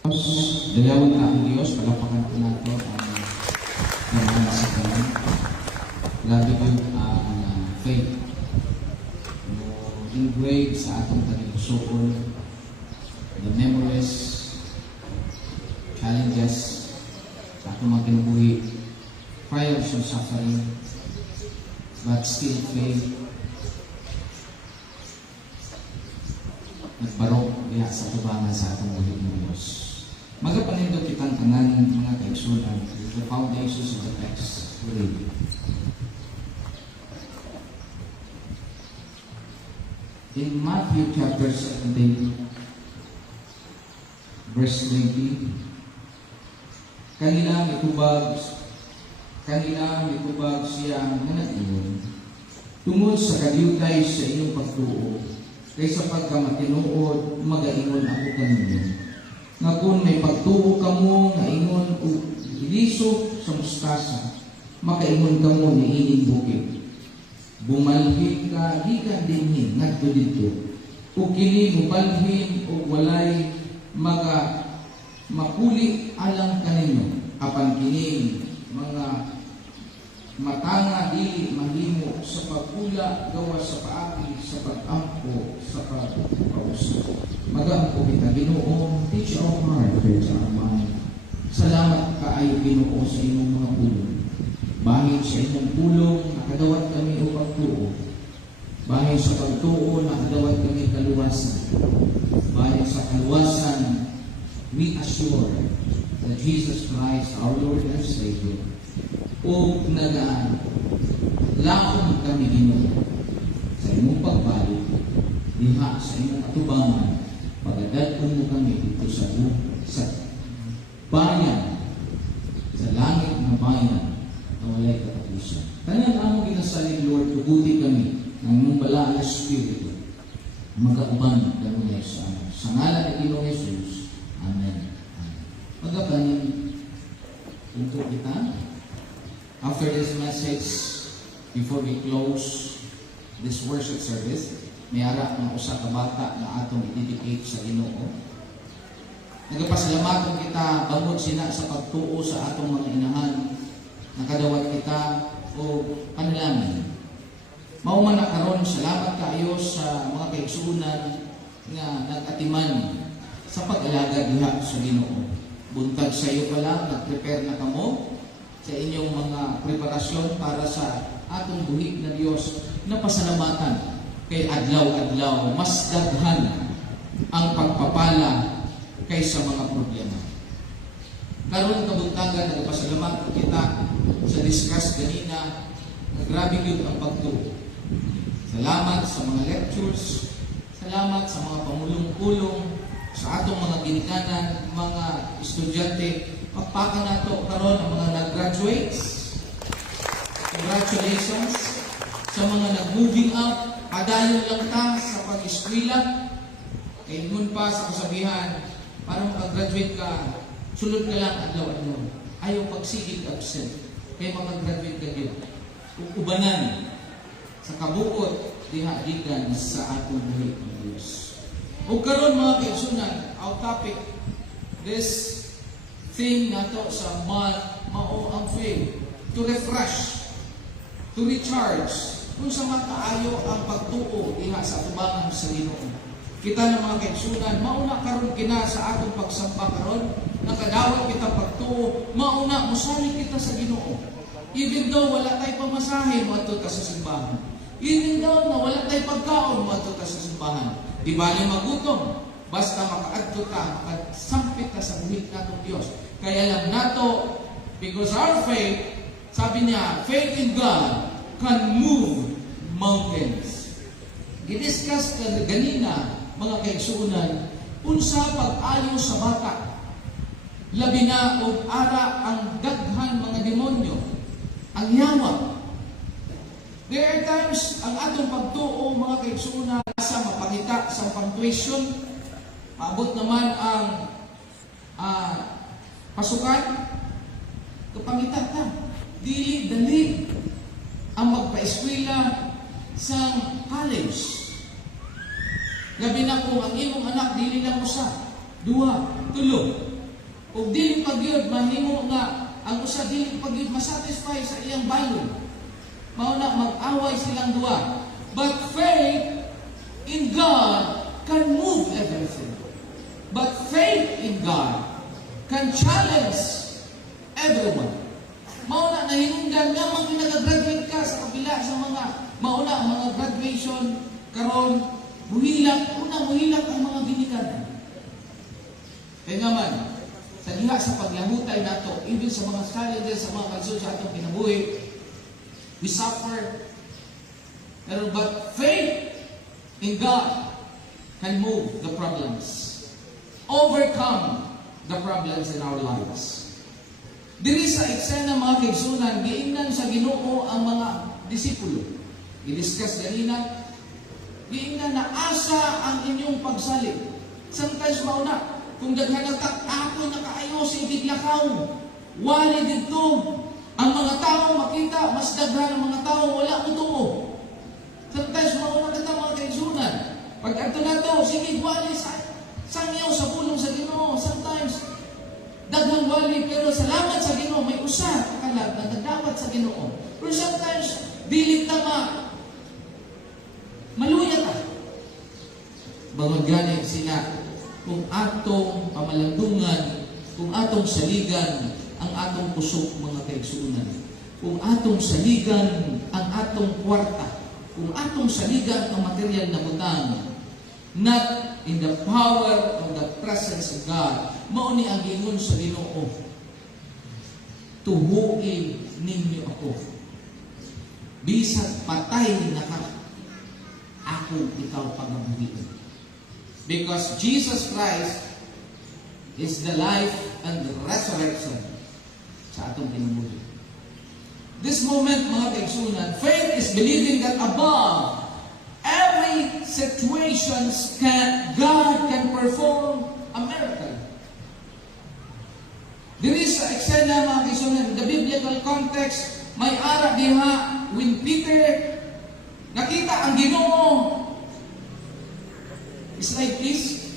Dayawon na ang Diyos, palapakan po nato ang naman sa kanan. Grabe po ang faith. Engrave sa atong tagipusoon, the memories, challenges sa atong mga kinabuhi, trials and suffering, but still faith. Nagbarok diha sa tubangan sa atong buhi ng Diyos. Magapanindot kitang tanan mga kaigsunan, the foundations of the text. Read. In Matthew chapter 17, verse 20, kanila mitubag siya nga nag-ingon, tungod sa kadiyutay sa inyong pagtuo, kaysa pagkamatinuod, magaingon ako kaninyo. Nga kung may pagtuo kamo, nga ingon o iliso sa mustasa, makaingon kamo ni ining bukid. Bumalhin ka, di ka dinhin, ngadto dito. O kini mubalhin o walay mapuli alang kaninyo. Apan kini mga matanga dili mahimo sa pagpula gawa sa paagi sa pag-ampo sa pagpausa. Magampo kita Ginoo, teach our heart, teach our mind. Salamat kaayo Ginoo sa imong mga pulong. Bahin sa inyong pulong, nakadawat kami o pagtuo. Bahin sa pagtuo, nakadawat kami kaluwasan. Bahin sa kaluwasan, we assure that Jesus Christ, our Lord and Savior, o nagaan, laon kami Ginoo sa imong pagbalik, diha sa imong atubangan, pagdadkon mo kami dito sa bayan, sa langit na bayan, na walay katapusan. Tanan amo ginasalig Lord, tuguti kami ng imong bala na Espiritu, magkauban kanunay sa amin. Sa ngalan ni Ginoong Jesus, Amen. Magabanin untuk kita. After this message, before we close this worship service, may ara ng usa ka bata na atong i-dedicate sa Ginoo. Nagapasalamaton kita bangod sina sa pagtuo sa atong mga inahan. Nakadawat kita o panalangin. Mao man karon, salamat kaayo sa mga kaigsuonan nga nag-atiman sa pag-alaga diha sa Ginoo. Buntag sa iyo pala, nag-prepare na kamo sa inyong mga preparasyon para sa atong buhi na Diyos na pasalamatan kay adlaw-adlaw mas daghan ang pagpapala kaysa mga problema. Karon kabuntagan, nagpasalamat kita sa discuss ganina na grabe yun ang pagtuo. Salamat sa mga lectures, salamat sa mga pamulong-pulong, sa atong mga ginikanan, mga estudyante. Pagpakan nato karon ang mga nag-graduates. Congratulations sa mga nag-moving up. Padayon lang ta sa pag-eskwela. Kaya nun pa sa kasabihan, para makag-graduate ka, sulod ka lang adlaw-adlaw. Ayaw pagsigig absent. Kaya makag-graduate ka din. Ubanan sa kabukot, diha-digan sa atong buhay ng Diyos. O karon mga kaigsunan, our topic, this thing nato sa mao ang faith, to refresh, to recharge, kung sa makaayo ang pagtuo diha sa atubangan sa Ginoo. Kita ng mga kaigsunan, mauna karon kina sa atong pagsamba karon, nakadawat kita pagtuo, mauna musalig kita sa Ginoo. Even though wala tay pamasahe mo adto ta sa simbahan. Even though na wala tay pagkaon mo adto ta sa simbahan. Di bali magutom, basta makaadto ta, makasampit ta sa buhit natong Diyos. Kaya lang nato, because our faith, sabi niya, faith in God can move mountains. Gidiscuss ka ganina, mga kaigsuunan, unsa pag-ayo sa bata. Labi na og ara ang daghan mga demonyo, ang yawa. There are times ang atong pagtuo, mga kaigsuunan, sa mapangita sa punctuation, maabot naman ang pasukan, kapangita ka, dili-dali ang magpa-eskwela sa college. Labi na kung ang imong anak dili lang usa, duha, tulo. ug dili pagyud mahimo nga ang usa dili pagyud masatisfy sa iyang balon. Mao na mag-away silang duha. But faith in God can move everything. But faith in God can challenge everyone. Mao na nahinungdan nga man nag-graduate ka sa kabila sa mga mauna ang mga graduation karon muhilak ang mga ginikanan. Kaya nga man, sa diha sa paglahutay nato, even sa mga challenges, sa mga kalsod sa atong kinabuhi, we suffer. Pero but faith in God can move the problems, overcome the problems in our lives. Diri sa eksena mga kaigsunan, giingnan sa Ginoo ang mga disipulo. I-discuss ganina, giingnan na asa ang inyong pagsalig. Sometimes mauna, kung daghan ang ako nakaayo sa igiglakaw, wali dito, ang mga tao makita, mas daghan ang mga tao, wala mo tuo. Sometimes mauna kita mga kaigsunan. Pag ato na to, sige, wali sangyaw sa pulong sa Ginoo. Sometimes, daghang wali, pero salamat sa Ginoo, may usa kalag na nagdawat sa Ginoo. Pero sometimes, dili tama, maluya ta. Bangod gani sila, kung atong pamalandungan, kung atong saligan, ang atong pusok mga kaigsunan. Kung atong saligan, ang atong kwarta. Kung atong saligan ang material na butang, not in the power of the presence of God, mao ni ang gingon sa Ginoo, tuhuin ninyo ako. Bisag patay na ka, ako ikaw pagabuhiin. Because Jesus Christ is the life and the resurrection sa atong kinabuhi. This moment, mga kaigsunan, faith is believing that above every situation God can perform a miracle. Diri sa eksena mga kaigsunan, in the biblical context, may ara diha when Peter nakita ang Ginoo. Slide please.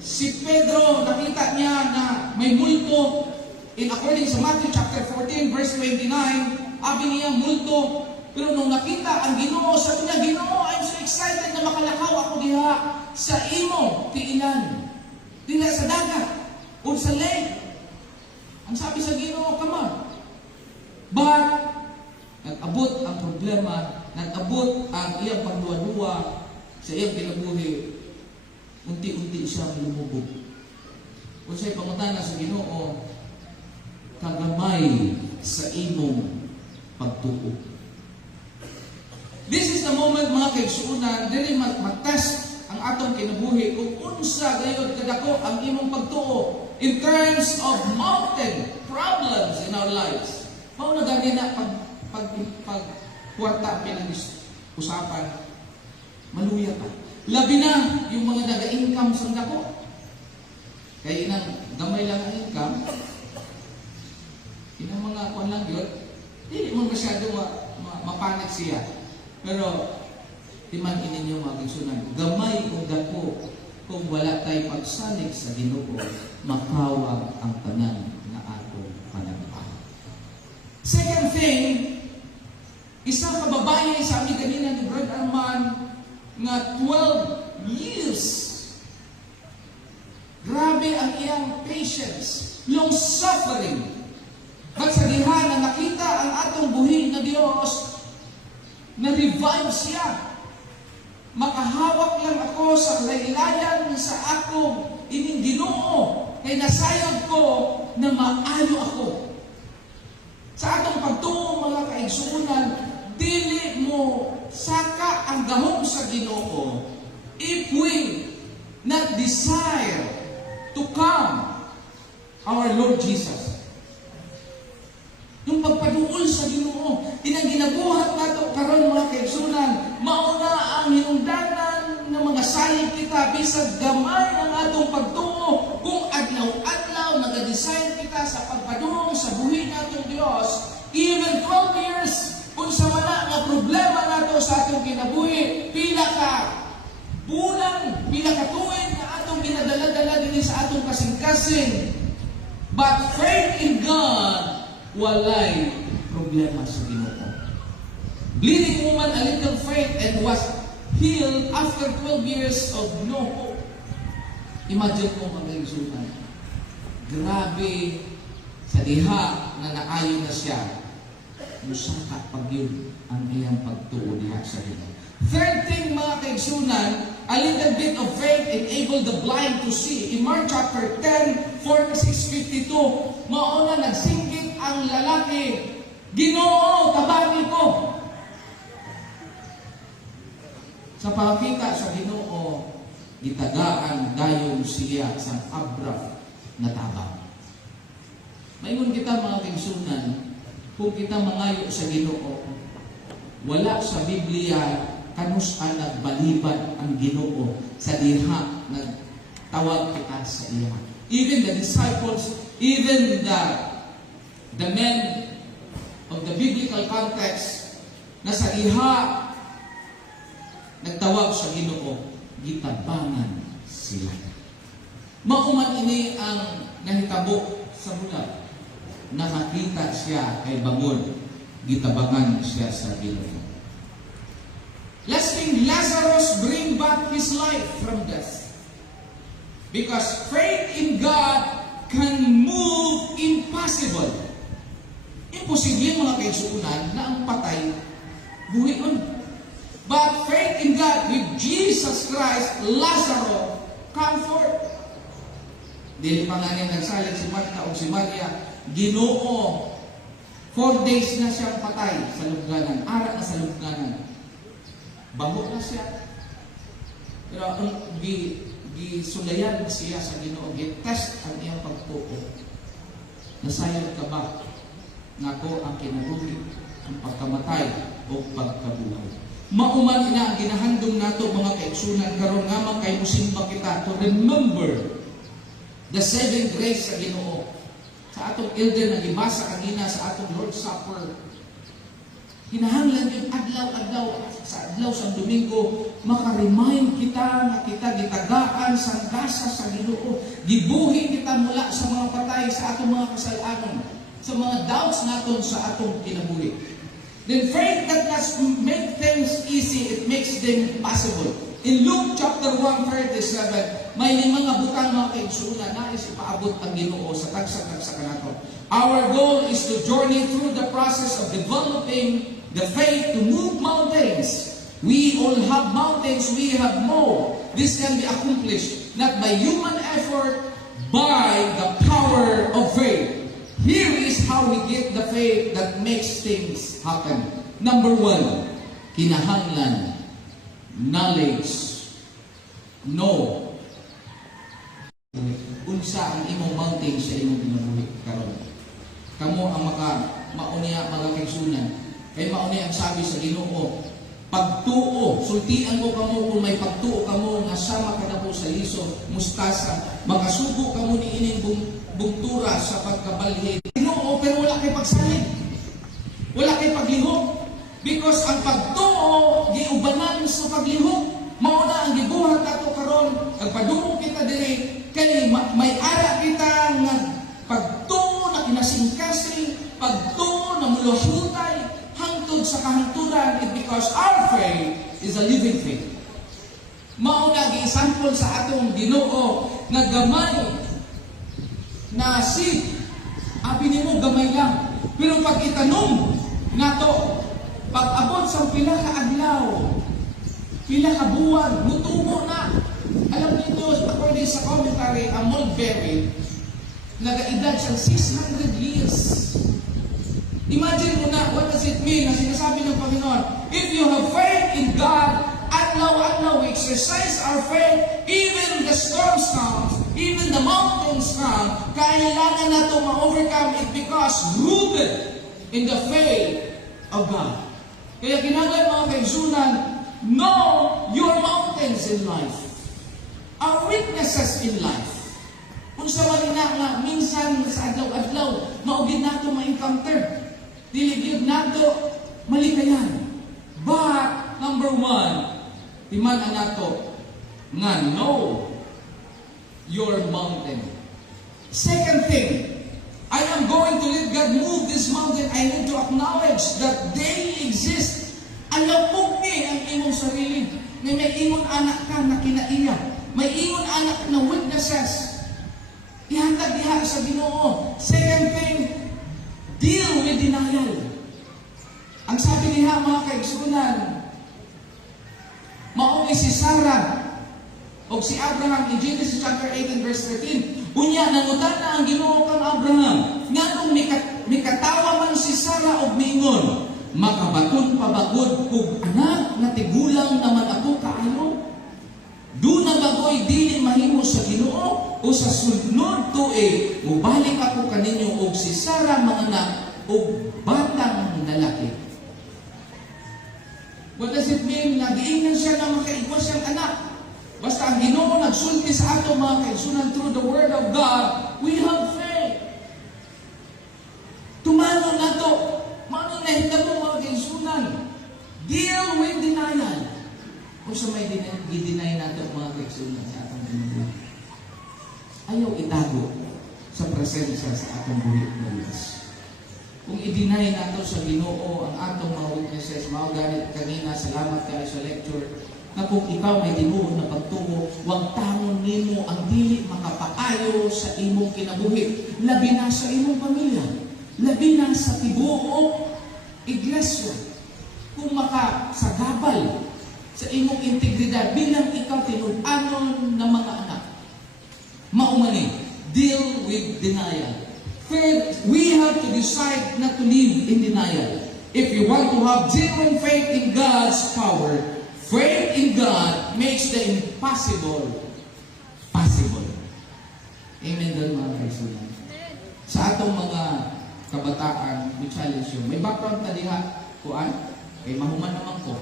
Si Pedro nakita niya na may multo. In according sa Matthew chapter 14 verse 29, abi niya multo. Pero nung nakita ang Ginoo, sabi niya, Ginoo, I'm so excited na makalakaw ako diha sa imo tiilan. Diha sa dagat o sa lake. Ang sabi sa Ginoo, come on. But nag-abot ang problema, nag-abot ang iyang pagduwa-duwa sa iyang kinabuhi. Unti-unti siyang lumubog. Kung siya'y pangutana sa Ginoo, kagamay sa imong pagtuo. This is the moment, mga kaigsuunan, dili matest ang atong kinabuhi kung unsa gayud kadako ang imong pagtuo in terms of mountain problems in our lives. Mao na gani na pag kwarta pinag usapan, maluya ka. Labi na yung mga naga-income sa dako. Kaya inang gamay lang ang income, inang mga kwan lang yun, hindi mo masyado mapanik siya. Pero, timan ninyo mga kaigsunan, gamay kung dako, kung wala tayo pagsalig sa Ginoo, makawag ang tanan na atong pananampahan. Second thing, isang kababayan sa amin kanina ni Brad Arman nga 12 years. Grabe ang iyang patience, long suffering. But sa diha na nakita ang atong buhi na Dios, na-revive siya. Makahawak lang ako sa laylayan sa akong ining Ginoo, kay nasayod ko na maayo ako. Sa atong pagtuo mga kaigsuunan, dili mo saka ang gahom sa Ginoo if we not desire to come our Lord Jesus. Yung pagpaduol sa Ginoo, inang ginabuhat nato karon mga kaigsunan, mauna ang hinungdanan ng mga salig kita bisag gamay ang atong pagtuo kung adlaw-adlaw nagadesign kita sa pagpadung sa buhi natong Dios, even 12 years kung sa wala nga problema nato sa atong kinabuhi, pila ka bulan, pila ka tuig na atong ginadala-dala din sa atong kasing-kasing, But faith in God, walay problema sa Ginoo. Bleeding woman, a little faith, and was healed after 12 years of no hope. Imagine mo mga igsunan. Grabe sa diha na naayon na siya. Musaka pag yun ang iyang pagtuo diha sa Ginoo. Third thing mga kaigsunan, a little bit of faith enabled the blind to see. In Mark chapter 10, 46-52, mauna nagsinggit ang lalaki, Ginoo, tabani ko. Sa pakita sa Ginoo, gitagaan dayon siya sa abraf na tabang. Maingon kita mga kaigsunan, kung kita mangayo sa Ginoo, wala sa Biblia kanus ang nagbalibad ang Ginoo sa diha nagtawag kita sa iya. Even the disciples, even the men of the biblical context na sa diha nagtawag sa Ginoo, gitabangan sila. Mauman ini ang nahitabo sa bulag. Nakakita siya kay bangod, gitabangan siya sa Ginoo. Last thing, Lazarus bring back his life from death. Because faith in God can move impossible. Imposible mga kaigsuunan na ang patay buhion. But faith in God with Jesus Christ, Lazarus come forth. Dili pa nga niya nagsalit si Marta o si Maria, Ginoo, 4 days na siyang patay sa lubganan, ara na sa lubganan. Baho na siya. Pero ang gisulayan siya sa Ginoo, gitest ang iyang pagtuo. Nasayod ka ba? Nako ang kinabuhi, ang pagkamatay o pagkabuhay. Mauman ina ang ginahandom nato mga kaigsunan karon nga man kay musimba kita to remember the saving grace sa Ginoo. Sa atong elder na gibasa kanina sa atong Lord's Supper, hinahanglan yung adlaw-adlaw sa adlaw sa Domingo, maka-remind kita na kita gitagaan sa gasa sa Ginoo. Gibuhi kita mula sa mga patay, sa atong mga kasalanan, sa mga doubts naton sa atong kinabuhi. Then faith that does make things easy, it makes them possible. In Luke chapter 1:37, may limang butang mga kaigsunan na isipaabot ang Ginoo sa tagsa-tagsa kanato. Our goal is to journey through the process of developing the faith to move mountains. We all have mountains, we have more. This can be accomplished not by human effort, by the power of faith. Here is how we get the faith that makes things happen. Number 1, kinahanglan, knowledge, know. Unsa ang imong mountain sa imong kinabuhi karon. Kamo ang mauniya mga kaigsunan. Kay mauniya ang sabi sa Ginoo, pagtuo, sultian mo kamo kung may pagtuo kamo nga sama kada po sa liso, mustasa, makasubo kamo ni ining bugtura sa pagkabalhin. Ginoo pero wala kay pagsalig. Wala kay paglihok. Because ang pagtuo giubanan sa paglihok. Mao na ang gibuhat ato karon, agpadungog kita diri kay may ara kita nga pagtuo na kinasingkasing, pagtuo na mulahutay hangtod sa kahangturan, it because our faith is a living faith. Mao na gi-example sa atong Ginoo na gamay na seed, abi nimo gamay lang. Pero pag itanong nato, pag abot sa pila ka adlaw, pila ka buwan, mutubo na. Alam niyo, according sa commentary, ang mulberry, nag-edad siyang 600 years. Imagine mo na, what does it mean? Na sinasabi ng Panginoon, if you have faith in God, adlaw-adlaw, we exercise our faith, even the storms come, even the mountains come, kailangan na ito ma-overcome it because rooted in the faith of God. Kaya ginagay mga kaigsunan, know your mountains in life. Our weaknesses in life. Kung sa walina nga, minsan sa adlaw-adlaw, maugid nato ma-encounter. Diligid nato, malikayan. But, number 1, timan nato, nga know your mountain. Second thing, I'm going to let God move this mountain, I need to acknowledge that they exist. Ayaw mo ang imong sarili. May ingon anak ka na kinaiya. May ingon anak na witnesses. Ihatag diha sa Ginoo. Second thing, deal with denial. Ang sabi niya mga kaigsunan, maungi si Sarah o si Abraham in Genesis chapter 18 verse 13. Unya, nangutan na ang Ginoo kang Abraham. Nga nung mikatawa man si Sarah og mingon, makabaton pabagod kog anak na tigulang naman ako kaayo. Do na bagoy dili mahimo sa Ginoo o sa sunod tuig mubalik ako kaninyo og si Sarah manganak og batang lalaki. What does it mean? Nag-iingan siya na makaigwas siyang anak. Basta ang Ginoo nagsulti sa ato mga kaigsunan through the Word of God, we have faith. Tumano na to. Mano na hitabo mga kaigsunan. Deal with denial. Kung sa may i-deny nato mga kaigsunan sa atong Ginoo, ayaw itago sa presensya sa atong buhit na Diyos. Kung i-deny nato sa Ginoo ang atong mga witnesses, mauganit kanina, salamat kayo sa lecture, na kung ikaw may tinuod na pagtungo, huwag tangon nimo ang dili makapaayo sa imong kinabuhi, labi na sa imong pamilya, labi na sa tibuok iglesia, kung makasagabal sa imong integridad bilang ikaw tinud-anon ng mga anak. Maumani, deal with denial. Faith, we have to decide not to live in denial. If you want to have genuine faith in God's power, faith in God makes the impossible possible. Amen doon mga kaisunan. Sa atong mga kabataan, we challenge you. May background na diha, kuan? Kay mahuman naman ko.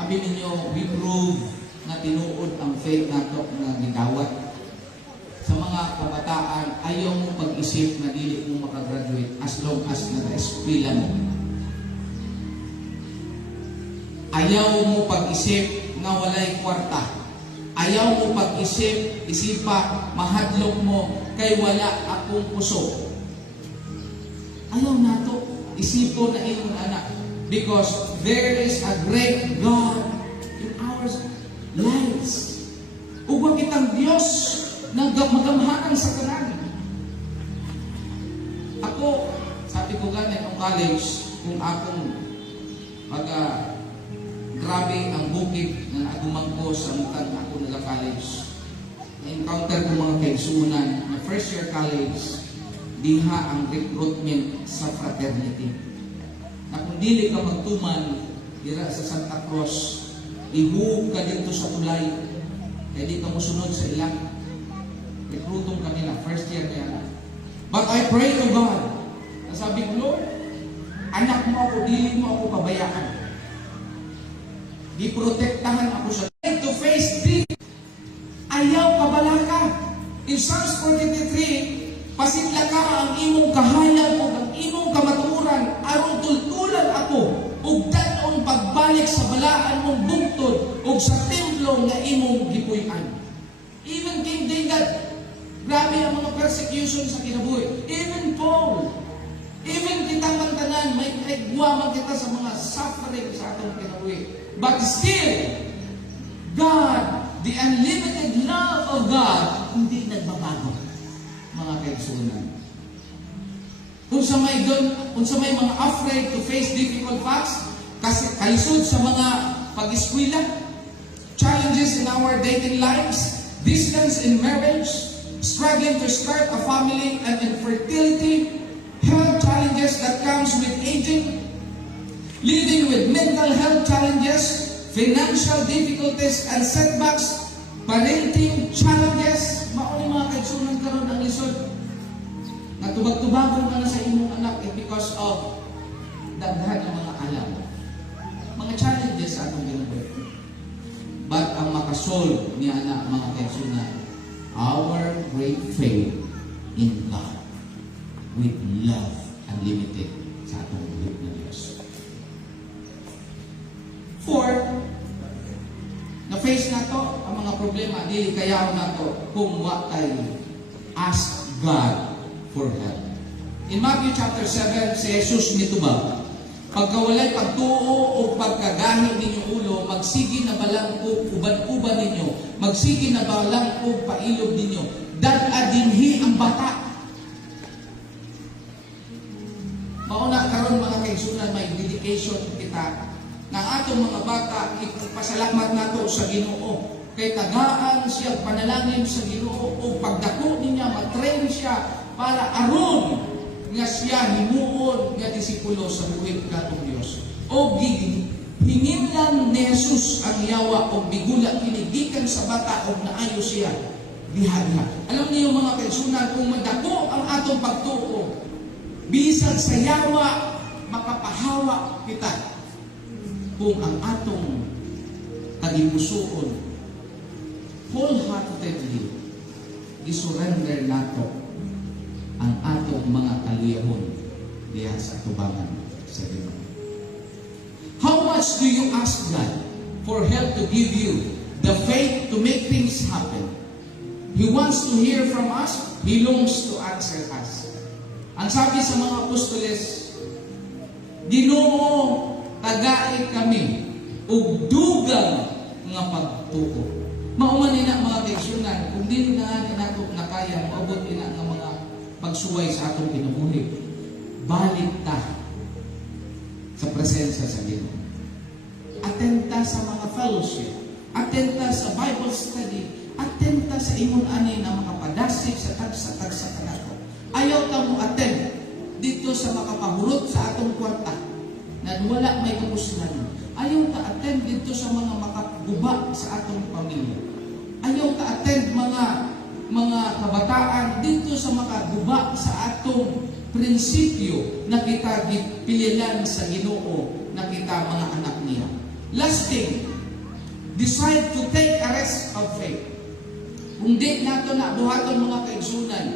Abi ninyo, we prove na tinuod ang faith nato na gidawat. Sa mga kabataan, ayaw mo pag-isip na dili mo makagraduate as long as nag-eskwela mo. Ayaw mo pag-isip na walay kwarta. Ayaw mo pag-isip, isipa, mahadlok mo, kay wala akong puso. Ayaw nato, isipo na inyong anak. Because there is a great God in our lives. Ugwa kitang Diyos na magamhanan sa kanan. Ako, sabi ko ganin ng college, kung akong grabe ang bukid na nagumang ko sa mukhang ako nag-college. Na-encounter ko mga kaigsunan na first year college, diha ang recruitment sa fraternity. Na kung dili ka magtuman, dira sa Santa Cruz, ibuog ka dito sa tulay, kaya di ka musunod sa ilang. Rekrutong kanila, first year niya. But I pray to God, na sabi ko, Lord, anak mo ako, dili mo ako pabayaan. Iprotektahan ako sa to face deep. Ayaw kabala ka. In Psalms 43, pasidla ka ang imong kahayag o ang imong kamaturan, aron tultulan ako, ug danon pagbalik sa balaan mong bungtod, ug sa templo nga imong gipuy-an. Even King David, grabe ang mga persecution sa kinabuhi. Even Paul, even kitang mantanan, may kaigwaman kita sa mga suffering sa atong kinabuhi. But still, God, the unlimited love of God, hindi nagbabago, mga kaigsunan. Kung sa may mga afraid to face difficult facts, kasi kalisod sa mga pag-eskwela, challenges in our dating lives, distance in marriage, struggling to start a family and infertility, health challenges that comes with aging, living with mental health challenges, financial difficulties and setbacks, parenting challenges, mauni mga kaigsunan karon ang lisod. Natubag-tubagon ka na sa imong anak because of daghan ng mga alam. Mga challenges sa atong ginabuhi. But ang makasolve niya na mga kaigsunan, our great faith in God with love unlimited sa atong buhay na Diyos. Fourth, na-face na to ang mga problema, dili kayaw na to kung what I ask God for help. In Matthew chapter 7, si Jesus nitubag, pagkawalay pagtuo o pagkagahi ninyo ulo, magsigi na balangkog uban-uban ninyo, magsigi na balangkog pailog ninyo, dad dinhi ang bata. Mauna karon mga kaigsunan, may dedication kita na atong mga bata ipasalamat nato sa Ginoo. Kay tagaan siya panalangin sa Ginoo o pagdako niya matrain siya para aron nga siya himuon nga disipulo sa buhig katong Dios. O hinginlan ni Jesus ang yawa o bigula kinigikan sa bata o naayo siya diha-diha. Alam niyo mga kaigsunan, kung madako ang atong pagtuo, bisag sa yawa makapahawa kita kung ang atong tagipusoon wholeheartedly gisurrender nato ang atong mga kaliyahon diha sa tubangan sa Ginoo. How much do you ask God for help to give you the faith to make things happen? He wants to hear from us. He longs to answer us. Ang sabi sa mga apostoles, Ginoo, tagai kami ug dugang nga pagtuo. Mauman ina mga kaigsunan, kung di na nato nakaya moabot ina nga mga pagsuway sa atong kinabuhi, balik ta sa presensya sa Ginoo. Atenta sa mga fellowship, atenta sa Bible study, atenta sa imong ani na mga padasig sa tagsa kanato. Ayaw ta mo attend dito sa makapahurot sa atong kwarta na wala may kapuslanan. Ayaw ta attend dito sa mga makaguba sa atong pamilya. Ayaw ta attend mga kabataan dito sa makaguba sa atong prinsipyo na kita gipililan sa Ginoo na kita mga anak niya. Last thing, decide to take a rest of faith. Kung di nato na buhaton mga kaigsunan,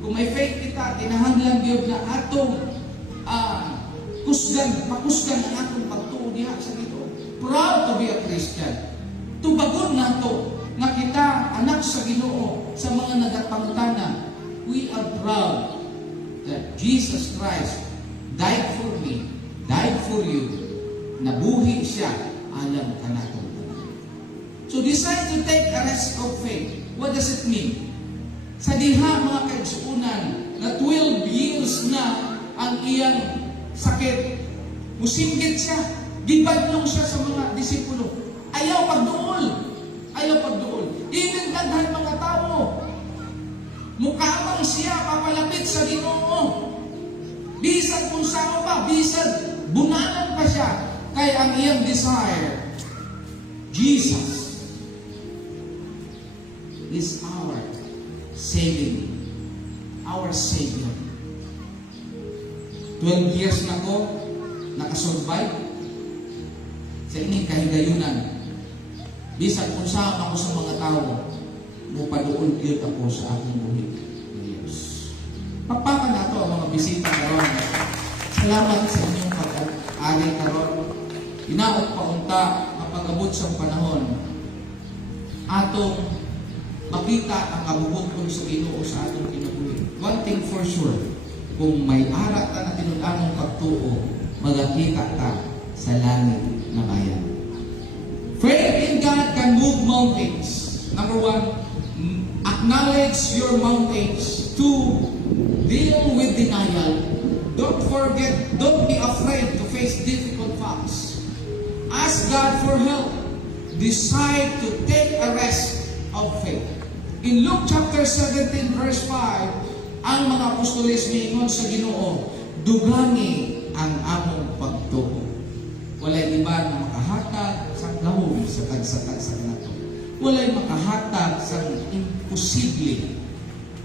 kung may faith kita, kinahanglan gyud na atong makusgan ang atong pagtuo diha sa Ginoo. Proud to be a Christian. Tubagon nato nga kita anak sa Ginoo sa mga nagapangutana. We are proud that Jesus Christ died for me, died for you. Nabuhi siya alang kanatong. So decide to take a rest of faith. What does it mean? Sa diha mga kaigsuunan na 12 years na ang iyang sakit, musinggit siya, gibadlong siya sa mga disipulo. Ayaw pagduol. Even daghan mga tao, mukamang siya papalapit sa Ginoo. Bisag kung saan pa, bisag bunalan pa siya. Kaya ang iyang desire, Jesus is our saving, our Savior. 12 years na ko nakasurvive sa inyong kahigayunan. Bisag kung saan ako sa mga tao, mupaduol yun ako sa aking buhay. Yes. Papakan na ito ang mga bisita karon. Salamat sa inyong pag-ari karon. Inaot pa unta mapag-abot sa panahon atong makita ang kabubuton sa Ginoo sa atong kinabuhi. One thing for sure, kung may arat ka na tinudanong pagtuo, magakita ka sa langit na bayan. Faith in God can move mountains. Number one, acknowledge your mountains. Two, deal with denial. Don't be afraid to face difficult facts. Ask God for help. Decide to take a rest of faith. In Luke chapter 17 verse 5, ang mga apostoles niingon sa Ginoo, dugani ang among pagtuo. Walay iba na makahatag sa gahom sa tagsa-tagsa nato. Walay makahatag sa imposible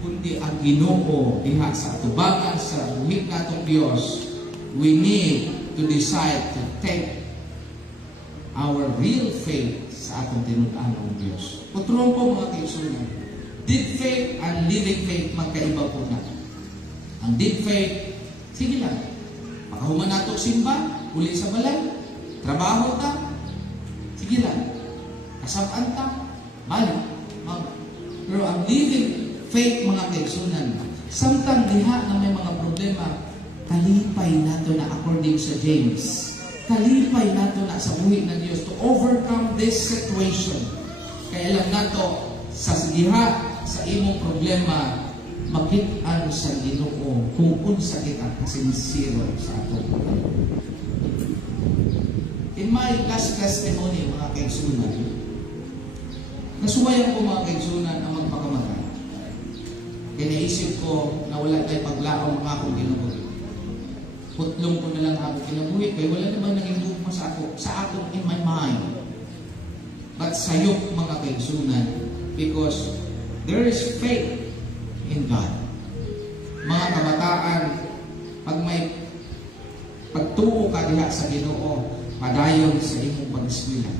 kundi ang Ginoo diha sa atubangan sa buhig natong Dios. We need to decide to take our real faith sa atong tinud-anong Dios. Putron po mga kaigsunan, deep faith and living faith magkaiba po na. Ang deep faith, sige lang, pakahuman nato simba, uli sa balay, trabaho ta, sige lang, kasapaan ta, balik. Pero ang living faith mga kaigsunan, Samtang diha na may mga problema, kalipay nato na according sa James. Kalipay nato na sa buhi ng Diyos to overcome this situation. Kaya lang nato, sa diha sa imong problema, makit-an sa Ginoo kung unsa kita kasinsiro sa ato. In my last testimony, mga kaigsunan, nasuwayan ko mga kaigsunan ang magpakamatay. Kaya naisip ko na wala tayo paglaong mga akong kinabuhi. Putlong ko na lang ako kinabuhi, kaya wala naman naging bukma sa ako in my mind. But sayok mga kaigsunan, because there is faith in God. Mga kabataan, pag may pagtuo ka diha sa Ginoo, padayon sa imong pag-eskwela.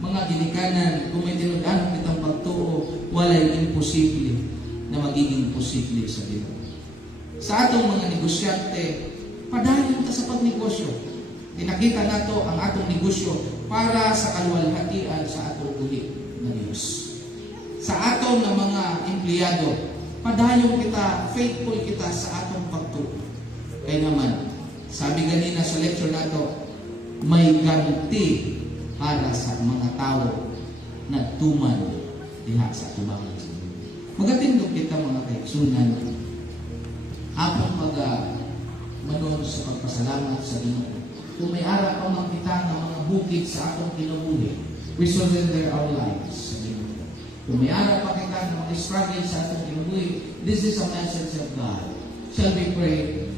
Mga ginikanan, kung may tinudahan kitang pagtuo, walay imposible na magiging posible sa Ginoo. Sa atong mga negosyante, padayon ta sa pagnegosyo. Tinakita nato ang atong negosyo para sa kaluwalhatian sa atong buhi na Diyos. Sa atong na mga empleyado, padayon kita, faithful kita sa atong pagtuo. Kaya naman, sabi ganina sa lecture nato, may ganti para sa mga tao na tuman diha sa tubangan. Magatindog kita mga kaigsunan, apong manon sa pagpasalamat sa Ginoo. Kung may ara pa makita ng mga bukid sa atong kinabuhi, we surrender our lives sa Ginoo. Kung may ara pa kita ng mga struggle sa atong kinabuhi, this is a message of God. Shall we pray?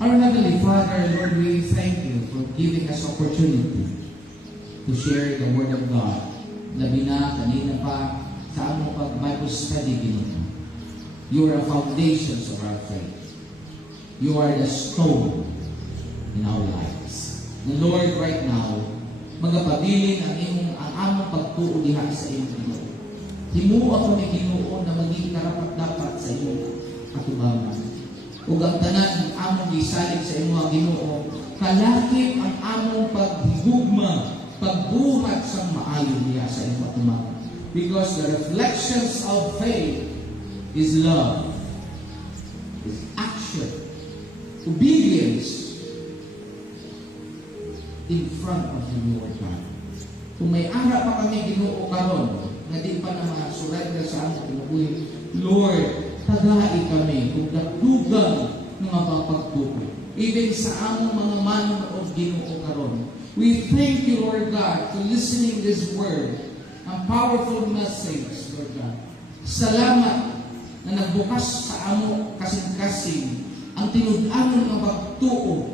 Our Heavenly Father, Lord, we thank you for giving us opportunity to share the Word of God. Labi na, kanina pa, sa among pag-Bible study, Ginoo. You are the foundations of our faith. You are the stone in our lives. The Lord, right now, magapabilin ang among pagtuo diha sa iyong Ginoo. Himuo ako ni Ginoo na maging karapat-dapat sa iyong katubangan. Ug ang tanan among gisalig sa imong Ginoo, kalakip ang among paghigugma, pagbuhat sa maayo niya sa imong katubangan. Because the reflections of faith is love, is action, obedience in front of the Lord God. Kung may ara pa kami Ginoo karon, nga di pa na surrender sa among kinabuhi, Lord, tagai kami kung dagdugang mga pagpagtuo. Even sa among mga manonood Ginoo karon. We thank you, Lord God, for listening this word, ang powerful message, Lord God. Salamat na nagbukas sa amo kasing-kasing ang tinud-anon ng pagtuo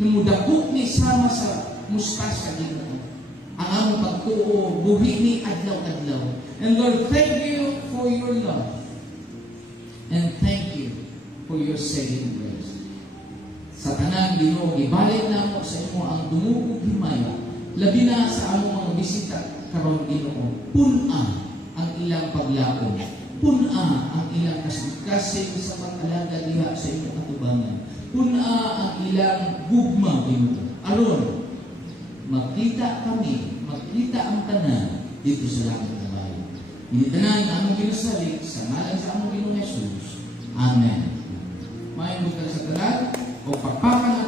na mudakot ni sama sa mustasa Ginoo. Ang among pagtuo, buhi ni adlaw-adlaw. And Lord, thank you for your love. And thank you for your saving grace. Sa tanang Ginoo, ibalik na mo sa imo ang dumugog himaya. Labi na sa among mga bisita karon Ginoo. Puna ang ilang paglaom. Puna ang ilang kasing sa pag-alaga diha sa imong katubangan. Puna ang ilang gugma Ginoo. Aron makita kami, makita ang tanan dito sa langit na bayan. Initanan ang among ginasalig sa ngalan sa among Ginoong Jesus. Amen. May bukas sa tanan o pagpapan